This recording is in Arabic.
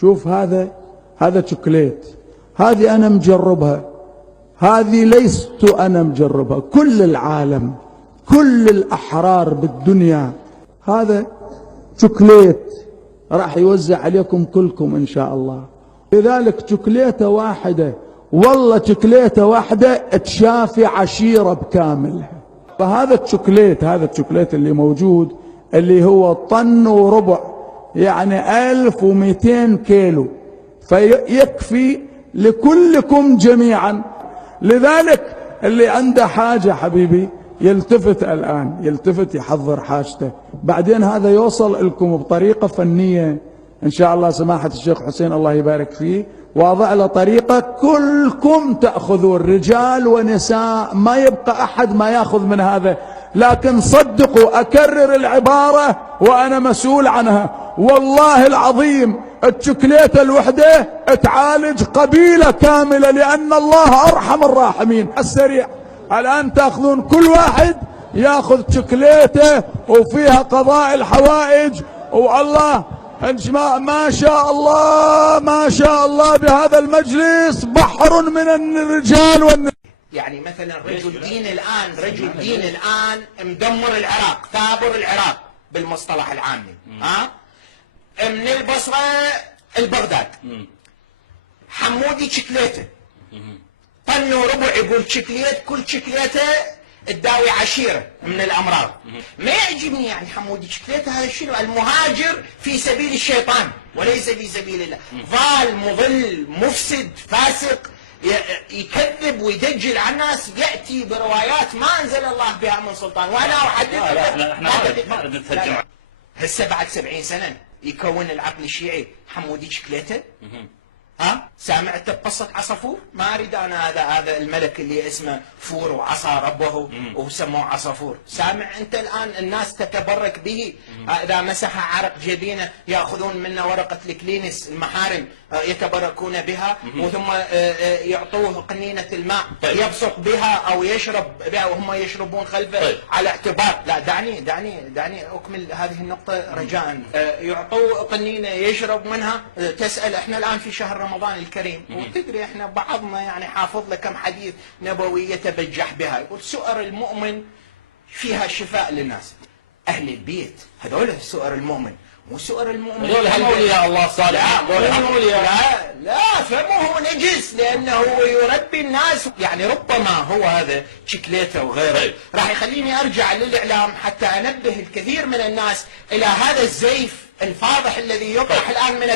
شوف هذا شوكليت، هذه أنا مجربها، هذه ليست أنا مجربها، كل العالم كل الأحرار بالدنيا هذا شوكليت راح يوزع عليكم كلكم إن شاء الله. لذلك شوكليتة واحدة، والله شوكليتة واحدة تشافي عشيرة بكاملها. فهذا الشوكليت اللي موجود اللي هو طن وربع، يعني 1200 كيلو، فيكفي لكلكم جميعا. لذلك اللي عنده حاجة حبيبي يلتفت الآن، يلتفت يحضر حاجته، بعدين هذا يوصل لكم بطريقة فنية إن شاء الله. سماحة الشيخ حسين الله يبارك فيه واضع له طريقة كلكم تأخذون، رجال ونساء، ما يبقى أحد ما يأخذ من هذا. لكن صدقوا، أكرر العبارة وأنا مسؤول عنها، والله العظيم الشوكليتة الوحدة تعالج قبيلة كاملة، لأن الله أرحم الراحمين. السريع الآن تأخذون كل واحد يأخذ شوكليته وفيها قضاء الحوائج، والله ما شاء الله ما شاء الله بهذا المجلس بحر من الرجال يعني مثلا رجل دين الآن مدمر العراق، ثابر العراق بالمصطلح العامي، من البصرة البغداد. حمودي شكليته طن وربع، يقول شكليت، كل شكليته تداوي عشيرة من الأمراض. ما يعجبني يعني حمودي شكليته هذا شنو؟ المهاجر في سبيل الشيطان وليس في سبيل الله، ضال مضل مفسد فاسق، يكذب ويدجل على الناس، يأتي بروايات ما أنزل الله بها من سلطان. وأنا أحدث هسه بعد 70 سنة يكون العقل الشيعي حمودي شكليته. سامعت بقصة عصفور؟ ما أريد أنا هذا الملك اللي اسمه فور وعصى ربه وسموه عصفور. سامع أنت الآن الناس تتبرك به، إذا مسح عرق جبينه يأخذون منه ورقة الكلينس، المحارم يتبركون بها، وثم يعطوه قنينة الماء يبصق بها أو يشرب بها وهم يشربون خلفه على اعتبار. لا دعني أكمل هذه النقطة رجاء. يعطوه قنينة يشرب منها. تسأل احنا الآن في شهر رمضان الكريم، وتدري احنا بعضنا يعني حافظ له كم حديث نبوي يتبجح بها، يقول سؤر المؤمن فيها شفاء للناس. أهل البيت هذول سؤر المؤمن، مو سؤر المؤمن هذول أولياء الله الصالحين. لا فمه نجس، لأنه يربي الناس. يعني ربما هو هذا شكليته وغيره راح يخليني أرجع للإعلام حتى أنبه الكثير من الناس إلى هذا الزيف الفاضح الذي يطرح الآن من